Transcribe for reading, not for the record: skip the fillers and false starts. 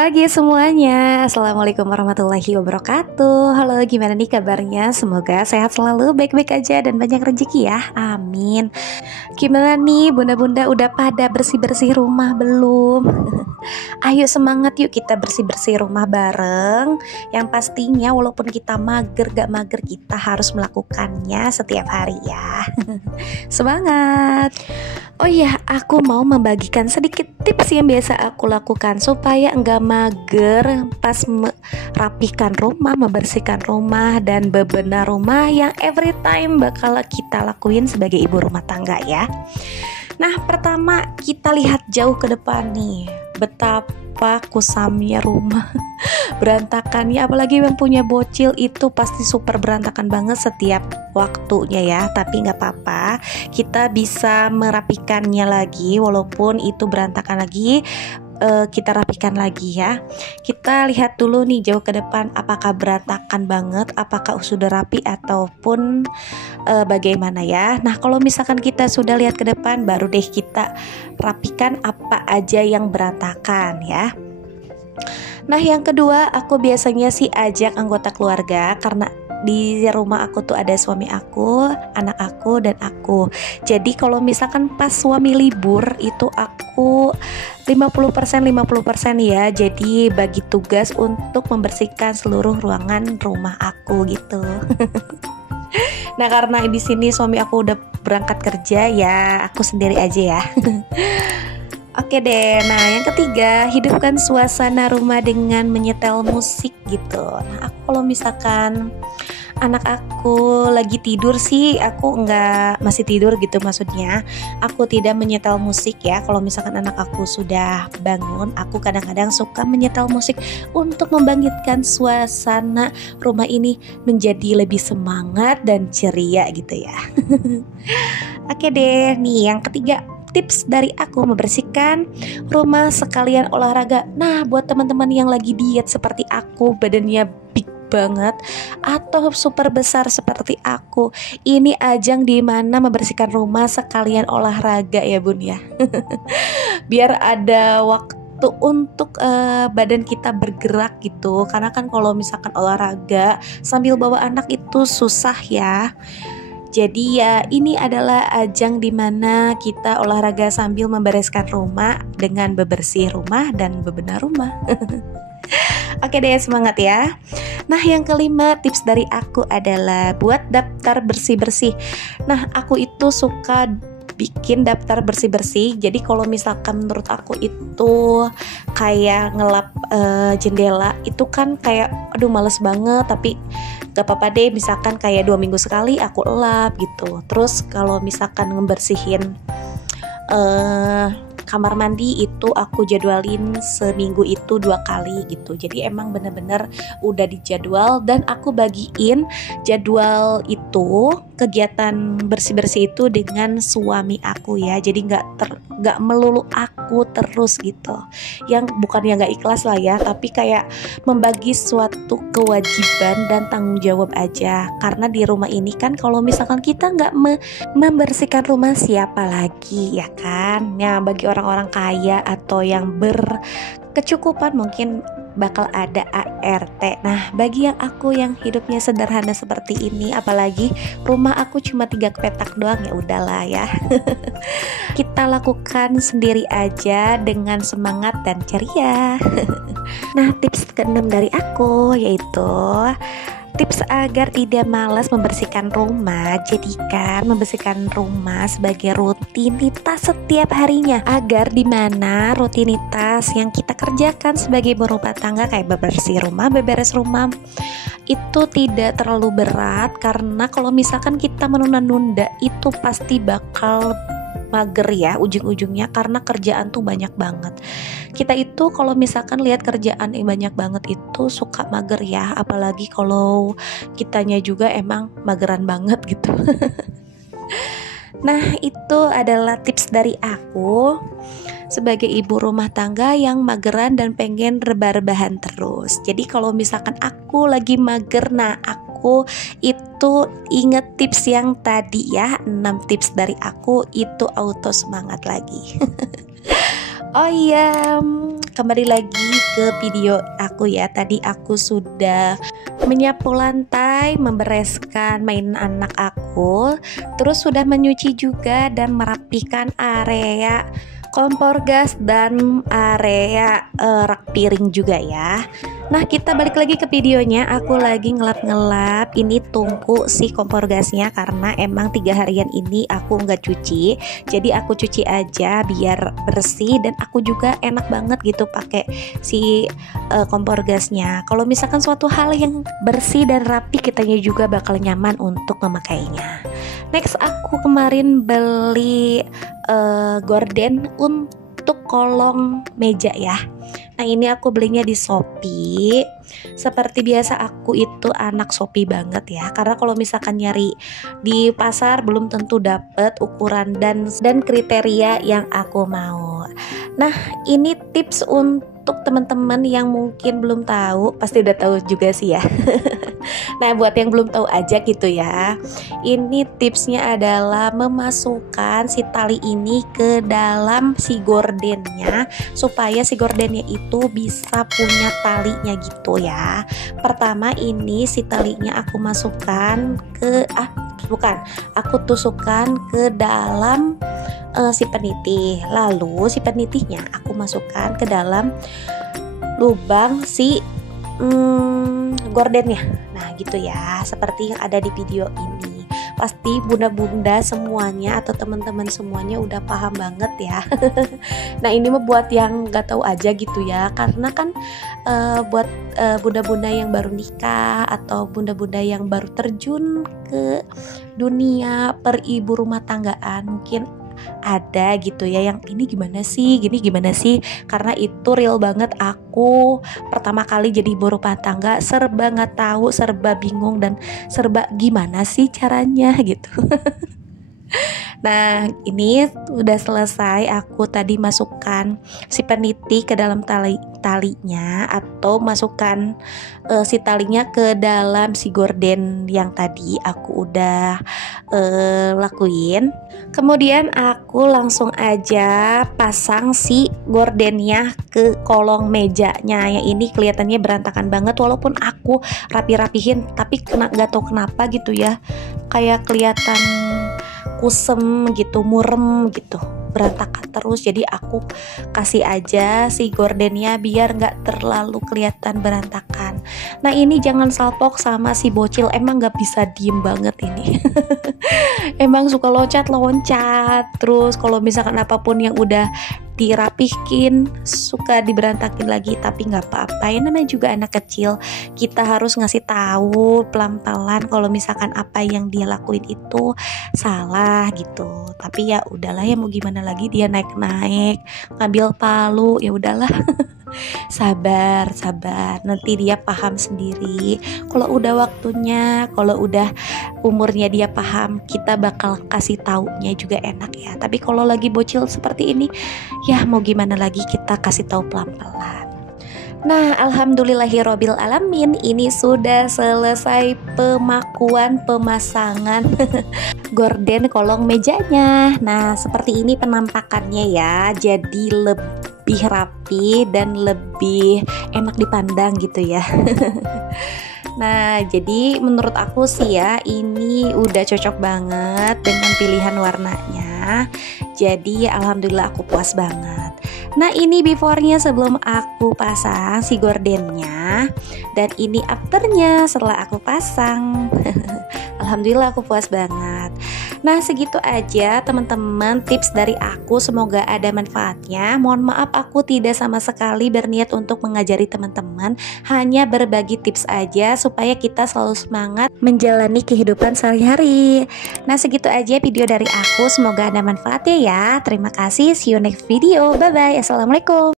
pagi semuanya. Assalamualaikum warahmatullahi wabarakatuh. Halo, gimana nih kabarnya? Semoga sehat selalu, baik-baik aja dan banyak rezeki ya. Amin. Gimana nih bunda-bunda, udah pada bersih-bersih rumah belum? Ayo semangat yuk, kita bersih-bersih rumah bareng. Yang pastinya walaupun kita mager gak mager, kita harus melakukannya setiap hari ya. Semangat. Oh iya, aku mau membagikan sedikit tips yang biasa aku lakukan supaya enggak mager pas merapikan rumah, membersihkan rumah, dan bebenah rumah yang every time bakal kita lakuin sebagai ibu rumah tangga ya. Nah, pertama kita lihat jauh ke depan nih, betapa kusamnya rumah, berantakannya, apalagi yang punya bocil itu pasti super berantakan banget setiap waktunya ya. Tapi nggak apa-apa, kita bisa merapikannya lagi walaupun itu berantakan lagi. Kita rapikan lagi ya. Kita lihat dulu nih jauh ke depan, apakah berantakan banget, apakah sudah rapi ataupun bagaimana ya. Nah, kalau misalkan kita sudah lihat ke depan, baru deh kita rapikan apa aja yang berantakan ya. Nah, yang kedua, aku biasanya sih ajak anggota keluarga, karena di rumah aku tuh ada suami aku, anak aku, dan aku. Jadi kalau misalkan pas suami libur itu aku 50% ya. Jadi bagi tugas untuk membersihkan seluruh ruangan rumah aku gitu. Nah, karena di sini suami aku udah berangkat kerja ya, aku sendiri aja ya. Oke deh, nah yang ketiga, hidupkan suasana rumah dengan menyetel musik gitu. Nah, aku kalau misalkan anak aku lagi tidur sih, aku masih tidur gitu maksudnya, aku tidak menyetel musik ya. Kalau misalkan anak aku sudah bangun, aku kadang-kadang suka menyetel musik untuk membangkitkan suasana rumah ini menjadi lebih semangat dan ceria gitu ya. Oke deh, nih yang ketiga, tips dari aku membersihkan rumah sekalian olahraga. Nah, buat teman-teman yang lagi diet seperti aku, badannya big banget atau super besar seperti aku, ini ajang dimana membersihkan rumah sekalian olahraga ya bun ya. Biar ada waktu untuk badan kita bergerak gitu. Karena kan kalau misalkan olahraga sambil bawa anak itu susah ya. Jadi ya ini adalah ajang dimana kita olahraga sambil membereskan rumah dengan bebersih rumah dan bebenah rumah. Oke deh, semangat ya. Nah, yang kelima tips dari aku adalah buat daftar bersih-bersih. Nah, aku itu suka bikin daftar bersih-bersih. Jadi kalau misalkan menurut aku itu kayak ngelap jendela itu kan kayak aduh males banget, tapi gak apa-apa deh, misalkan kayak 2 minggu sekali aku elap gitu. Terus kalau misalkan ngebersihin kamar mandi itu aku jadwalin seminggu itu 2 kali gitu. Jadi emang bener-bener udah dijadwal, dan aku bagiin jadwal itu, kegiatan bersih-bersih itu dengan suami aku ya. Jadi gak melulu aku terus gitu. Yang bukannya gak ikhlas lah ya, tapi kayak membagi suatu kewajiban dan tanggung jawab aja. Karena di rumah ini kan kalau misalkan kita gak membersihkan rumah, siapa lagi ya kan? Ya bagi orang-orang kaya atau yang berkecukupan mungkin bakal ada ART. Nah, bagi yang aku yang hidupnya sederhana seperti ini, apalagi rumah aku cuma 3 petak doang, ya udahlah ya. Kita lakukan sendiri aja dengan semangat dan ceria. Nah, tips ke-6 dari aku yaitu tips agar tidak malas membersihkan rumah. Jadikan membersihkan rumah sebagai rutinitas setiap harinya, agar dimana rutinitas yang kita kerjakan sebagai ibu rumah tangga kayak bebersih rumah, beberes rumah itu tidak terlalu berat. Karena kalau misalkan kita menunda-nunda itu pasti bakal mager ya ujung-ujungnya, karena kerjaan tuh banyak banget. Kita itu kalau misalkan lihat kerjaan yang banyak banget itu suka mager ya, apalagi kalau kitanya juga emang mageran banget gitu. Nah, itu adalah tips dari aku sebagai ibu rumah tangga yang mageran dan pengen rebah-rebahan terus. Jadi kalau misalkan aku lagi mager, nah aku itu inget tips yang tadi ya, 6 tips dari aku itu auto semangat lagi. Oh iya, kembali lagi ke video aku ya. Tadi aku sudah menyapu lantai, membereskan mainan anak aku, terus sudah menyuci juga dan merapikan area kompor gas dan area rak piring juga ya. Nah, kita balik lagi ke videonya. Aku lagi ngelap-ngelap ini tungku si kompor gasnya karena emang 3 harian ini aku nggak cuci. Jadi aku cuci aja biar bersih dan aku juga enak banget gitu pakai si kompor gasnya. Kalau misalkan suatu hal yang bersih dan rapi, kitanya juga bakal nyaman untuk memakainya. Next, aku kemarin beli gorden untuk kolong meja ya. Nah, ini aku belinya di Shopee. Seperti biasa aku itu anak Shopee banget ya. Karena kalau misalkan nyari di pasar belum tentu dapet ukuran dan kriteria yang aku mau. Nah, ini tips untuk teman-teman yang mungkin belum tahu, pasti udah tahu juga sih ya. Nah, buat yang belum tahu aja gitu ya. Ini tipsnya adalah memasukkan si tali ini ke dalam si gordennya supaya si gordennya itu bisa punya talinya gitu ya. Pertama ini si talinya aku masukkan ke aku tusukkan ke dalam si peniti. Lalu si penitinya aku masukkan ke dalam lubang si gordennya. Nah gitu ya, seperti yang ada di video ini. Pasti bunda-bunda semuanya atau teman-teman semuanya udah paham banget ya. Nah ini membuat yang gak tahu aja gitu ya. Karena kan buat bunda-bunda yang baru nikah atau bunda-bunda yang baru terjun ke dunia peribu rumah tanggaan, mungkin ada gitu ya yang ini gimana sih, gini gimana sih, karena itu real banget. Aku pertama kali jadi ibu rumah tangga serba nggak tahu, serba bingung dan serba gimana sih caranya gitu. Nah ini udah selesai, aku tadi masukkan si peniti ke dalam talinya atau masukkan si talinya ke dalam si gorden yang tadi aku udah lakuin. Kemudian aku langsung aja pasang si gordennya ke kolong mejanya. Yang ini kelihatannya berantakan banget walaupun aku rapi-rapihin, tapi gak tahu kenapa gitu ya, kayak kelihatan kusem gitu, murem gitu, berantakan terus. Jadi aku kasih aja si gordennya biar nggak terlalu kelihatan berantakan. Nah ini jangan salpok sama si bocil, emang nggak bisa diem banget ini. Emang suka loncat-loncat terus. Kalau misalkan apapun yang udah dirapihin suka diberantakin lagi, tapi nggak apa-apa ya, namanya juga anak kecil. Kita harus ngasih tahu pelan-pelan kalau misalkan apa yang dia lakuin itu salah gitu. Tapi ya udahlah ya, mau gimana lagi, dia naik-naik ngambil palu, ya udahlah. Sabar, nanti dia paham sendiri. Kalau udah waktunya, kalau udah umurnya dia paham, kita bakal kasih taunya juga enak ya. Tapi kalau lagi bocil seperti ini, ya mau gimana lagi, kita kasih tahu pelan-pelan. Nah, alhamdulillahirobbil alamin, ini sudah selesai pemasangan gorden kolong mejanya. Nah, seperti ini penampakannya ya. Jadi lebih rapi dan lebih enak dipandang gitu ya. Nah, jadi menurut aku sih ya, ini udah cocok banget dengan pilihan warnanya. Jadi alhamdulillah aku puas banget. Nah ini before-nya sebelum aku pasang si gordennya, dan ini afternya setelah aku pasang. Alhamdulillah aku puas banget. Nah segitu aja teman-teman tips dari aku, semoga ada manfaatnya. Mohon maaf aku tidak sama sekali berniat untuk mengajari teman-teman, hanya berbagi tips aja supaya kita selalu semangat menjalani kehidupan sehari-hari. Nah segitu aja video dari aku, semoga ada manfaatnya ya. Terima kasih, see you next video, bye bye, assalamualaikum.